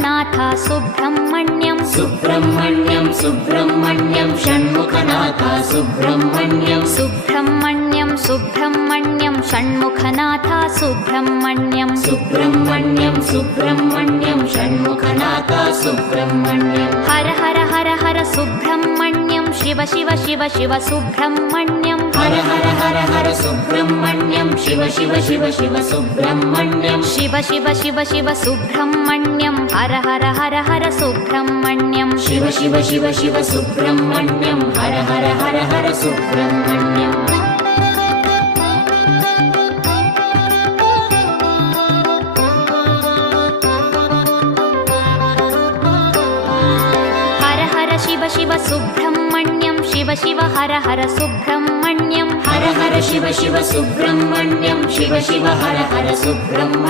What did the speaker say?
Shanmukhanath Subrahmanyam Subrahmanyam Subrahmanyam Shanmukhanath Subrahmanyam Subrahmanyam Subrahmanyam Shanmukhanath Subrahmanyam Subrahmanyam Subrahmanyam Shanmukhanath Subrahmanyam Har Har Har Har Subrahmanyam Shiva Shiva Shiva Shiva Subrahmanyam Har Har Har Har Subrahmanyam Shiva Shiva Shiva Shiva Subrahmanyam Shiva Shiva Shiva Shiva Subrahmanyam Har Har Har Har Subrahmanyam Shiva Shiva Shiva Shiva Subrahmanyam Har Har Har Har Subrahmanyam Har Har Shiva Shiva Subrahmanyam Shiva Shiva Har Har Subrahmanyam Har Har Shiva Shiva Subrahmanyam Shiva Shiva Har Har Subrahmanyam